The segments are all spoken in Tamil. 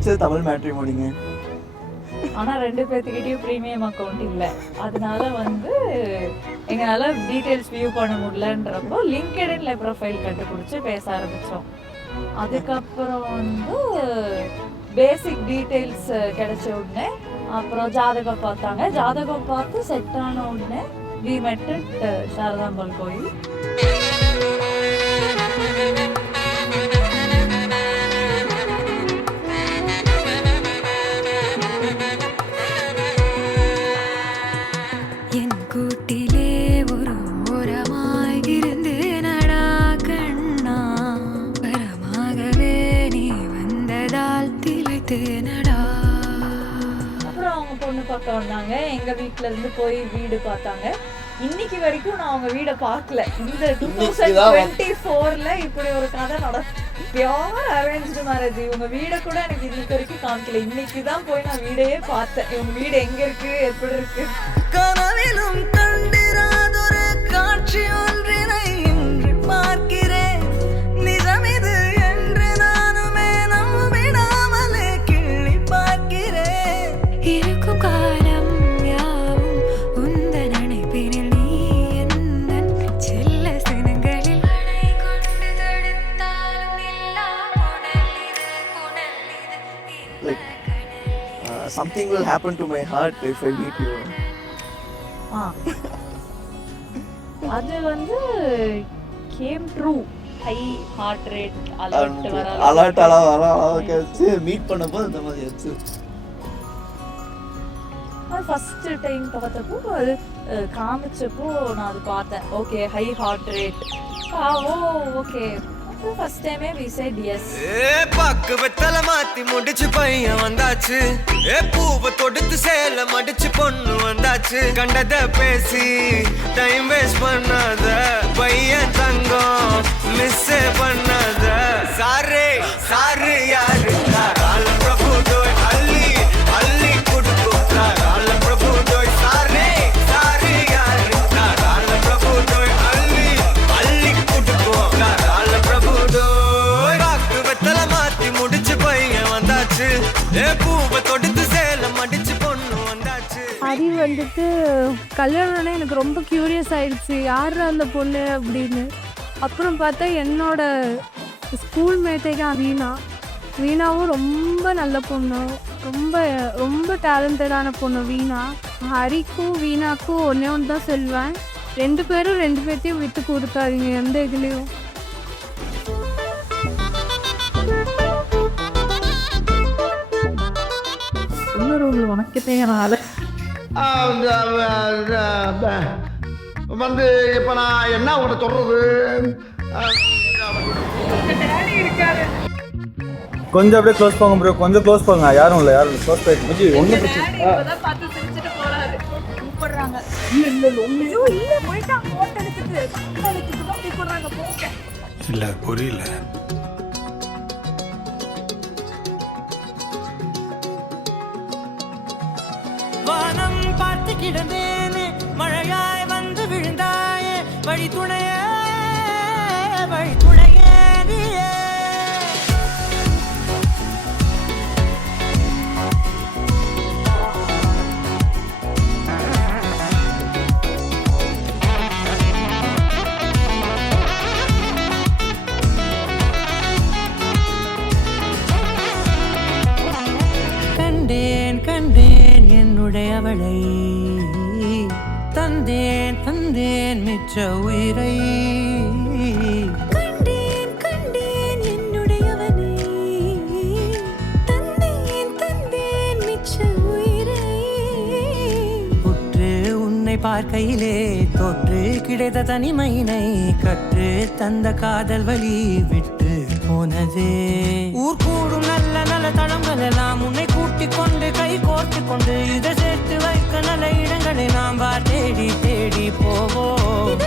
ஆரம்பிச்சது தமிழ் மேட்ரிமோனிங்க. ஆனா 2 பேர்த்துக்கிட்டயும் ப்ரீமியம் அக்கௌண்ட் இல்லை, அதனால வந்து எங்களால டீட்டெயில்ஸ் வியூ பண்ண முடியலன்றப்போ லிங்க்டின்ல ப்ரொஃபைல் கண்டுபிடிச்சு பேச ஆரம்பிச்சோம். அதுக்கப்புறம் வந்து பேசிக் டீட்டெயில்ஸ் கிடைச்ச உடனே அப்புறம் ஜாதகம் பார்த்தாங்க. ஜாதகம் பார்த்து செட் ஆன உடனே வி மெட் அட் சாரதாம்பல் கோயில். அப்புறம் அவங்க பொண்ணு பார்க்க வந்தாங்க. எங்க வீட்ல இருந்து போய் வீடு பார்த்தாங்க. இன்னைக்கு வரைக்கும் நான் அவங்க வீட பார்க்கல. இந்த 2024ல இப்படி ஒரு கதை பியோர் அரேஞ்ச்டு மேரேஜ். இவங்க வீட கூட எனக்கு இன்னைக்கு வரைக்கும் காமிக்கல. இன்னைக்கு தான் போய் நான் வீடையே பார்த்தேன். இவங்க வீடு எங்க இருக்கு, எப்படி இருக்கு. கனவிலும் கண்டிராதொரு காட்சி ஒன்றினை இன்று பார்க்கிறேன். நிஜம் இது என்று நானுமே நம்பிடாமலே கிள்ளி பார்க்கிறேன். இருக்கும் காலம் யாவும் உந்த நினைப்பினில் நீ எந்தன் செல்ல சினங்களில் அணை கொண்டு தடுத்தாலும் இல்லா புனல் இது Something will happen to my heart if I meet you. அது வந்து came true. High heart rate alert வச்சு மீட் பண்ணும்போது அந்த மாதிரி ஆச்சு. ஃபர்ஸ்ட் டைம் பார்த்தப்போ அது காமிச்சப்போ நான் அது பார்த்தேன். Okay high heart rate. Okay first டைமே we said yes. பாக்கு வெத்தல மாத்தி முடிச்சு பையன் வந்தாச்சு. பூவை தொடுத்து சேல மடிச்சு பொண்ணு வந்தாச்சு. கண்டத பேசி டைம் வேஸ்ட் பண்ணாத பையன் தங்கம் மிஸ் பண்ணாத. சாரே சாரு யாரு கால பிரபு தோய் அள்ளி அள்ளி குடுக்கு கால பிரபு தோய். சாரே சாரு யாரு கால பிரபு தோய் அள்ளி அள்ளி குடுக்கு கால பிரபு தோய். பாக்கு வெத்தல மாத்தி முடிச்சு பையன் வந்தாச்சு. பூவை தொடுத்து சேல மடிச்சு பொண்ணு வந்தாச்சு. ஹரி வந்துட்டு கல்யாணம்னா எனக்கு ரொம்ப க்யூரியஸ் ஆயிடுச்சு, யார் அந்த பொண்ணு அப்படின்னு. அப்புறம் பார்த்தா என்னோட ஸ்கூல் மேட்டேக்கான் வீணாவும் ரொம்ப நல்ல பொண்ணு, ரொம்ப ரொம்ப டேலண்டடான பொண்ணு வீணா. ஹரிக்கும் வீணாக்கும் ஒன்று தான் சொல்வேன், 2 பேரும் 2 பேர்த்தையும் விட்டு கொடுத்தாருங்க எந்த இதுலேயும். உனக்கு தேனால வந்து இப்ப நான் என்ன உங்களை சொல்றது. கொஞ்சம் அப்படியே க்ளோஸ் போங்க ப்ரோ, கொஞ்சம் க்ளோஸ் போங்க. யாரும் இல்லை க்ளோஸ் போயிட்டு ஒன்றும் பிரச்சனை இல்லை புரியல. வானம் பார்த்து கிடந்தேனே மழையாய் வந்து விழுந்தாயே வழி துணையே வழி துணையே நீயே. கண்டேன் கண்டேன் என்னுடையவளை, தந்தேன் தந்தேன் மிச்ச உயிரை. கண்டேன் கண்டேன் என்னுடையவனை, தந்தேன் தந்தேன் மிச்ச உயிரை. உற்று உன்னை பார்க்கையிலே தொற்று கிடைத்த தனிமையினை கற்று தந்த காதல் வழி விட்டு போனதே. ஊர் கூடும் நல்ல நல்ல தளங்கள் எல்லாம் உன்னை கூட்டிக் கொண்டு கை கோர்த்து கொண்டு இதை சேர்த்து வைக்க நல்ல இடங்களை நாம் தேடி தேடி போவோம்.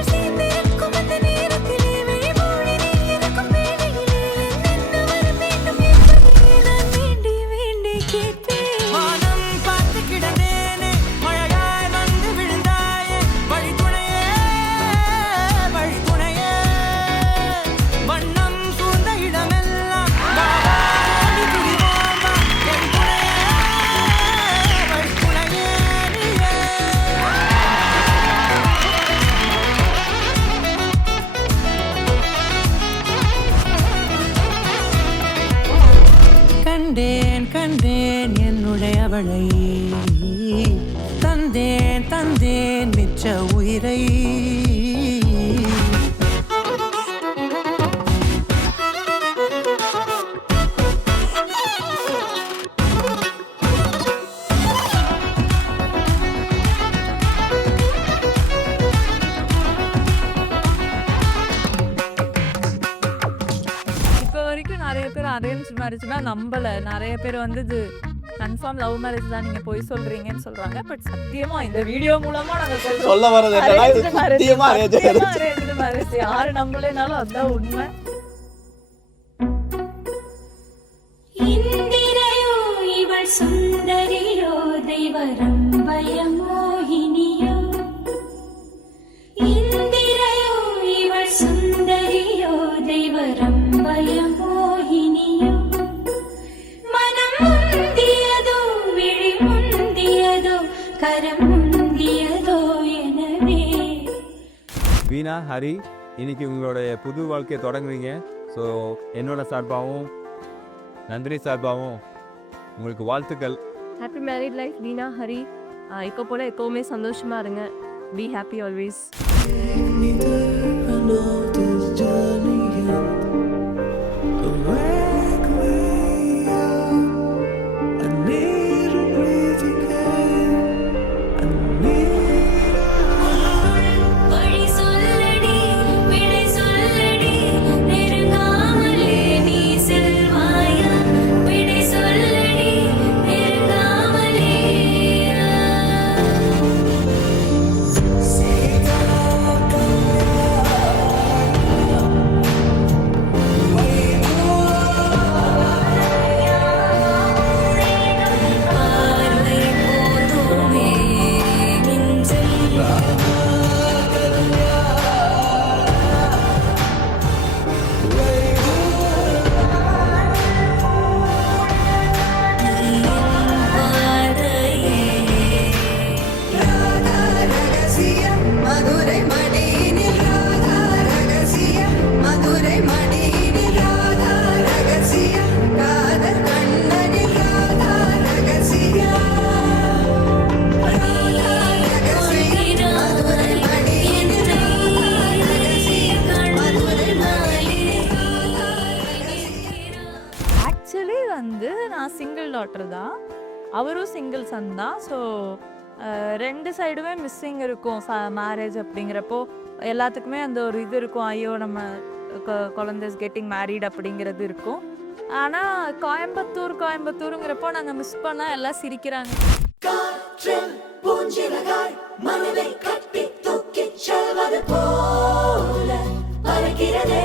அவளை அவளை தந்தேன் தந்தேன் மிச்ச உயிரை. நிறைய பேர் அரேஞ்ச் மேரேஜ்னா நம்பல. நிறைய பேர் வந்து இது கன்ஃபார்ம் லவ் மேரேஜ் தான் நீங்க போய் சொல்றீங்கன்னு சொல்றாங்க. பட் சத்தியமா இந்த வீடியோ மூலமா நாங்க சொல்ல வரது என்னன்னா இது சத்தியமா அரேஞ்ச் மேரேஜ். யாரு நம்பலனாலும் அதுதான் உண்மை. இந்திரையோ இவள் சுந்தரியோ தெய்வரம்பய மோகினியோ. இந்திரையோ இவள் சுந்தரியோ தெய்வரம்பய மோகினியோ. மனம் முந்தியதோ விழி முந்தியதோ கரம் முந்தியதோ எனவே. வீணா, ஹரி, இன்னைக்கு உங்களுடைய புது வாழ்க்கையை தொடங்குறீங்க. ஸோ என்னோட சார்பாகவும் நந்தினி சார்பாகவும் உங்களுக்கு வாழ்த்துக்கள். ஹாப்பி மேரிட் லைஃப் வீணா, ஹரி. இப்போ போல் எப்போவுமே சந்தோஷமாக இருங்க. Be happy always. வழி சொல்லடி விடை சொல்லடி நெருங்காமலே நீ செல்வாயா. விடை சொல்லடி நெருங்காமலே. பார்வை போதுமே நெஞ்சில். மதுரை மடியினில் ராதா ரகசியம். மதுரை மடியினில் ராதா ரகசியம். காதல் கண்ணனில் ராதா ரகசியம். மதுரை மடியினில் ராதா ரகசியம். மதுரை மடியினில் ராதா ரகசியம். ஆக்சுவலி வந்து நான் சிங்கிள் டாட்டர் தான், அவரும் சிங்கிள் சன் தான். ஸோ ரெண்டு சைடுமே மிஸ்ஸிங் இருக்கும். மேரேஜ் அப்படிங்கிறப்போ எல்லாத்துக்குமே அந்த ஒரு இது இருக்கும், ஐயோ நம்ம குழந்தை கெட்டிங் மேரீட் அப்படிங்கிறது இருக்கும். ஆனால் கோயம்புத்தூருங்கிறப்போ நாங்கள் மிஸ் பண்ணால் எல்லாம் சிரிக்கிறாங்க. காற்றில் பூஞ்சிறகாய் மனதை கட்டி தூக்கிச் செல்வது போல பறக்கிறதே.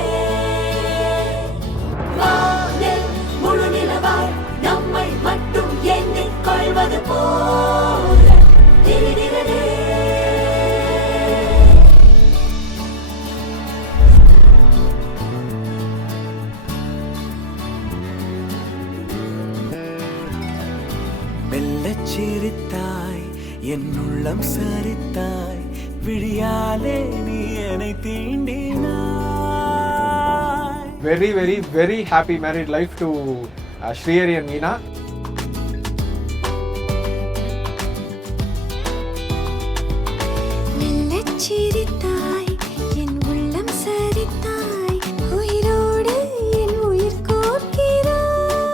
வானில் முழு நிலவாய் நம்மை மட்டும் எண்ணிக் கொள்வது போல தெரிகிறதே. மெல்லச் சிரித்தாய் என் உள்ளம் சரித்தாய் விழியாலே நீ என்னை தீண்டினாய். Very, very, very happy married life to Shriyari and Veena. மெல்லச் சிரித்தாய் என் உள்ளம் சரித்தாய் உயிரோடு என் உயிர் கோர்க்கிறாய்.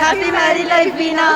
ஹாப்பி மேரிட் லைஃப் வீணா.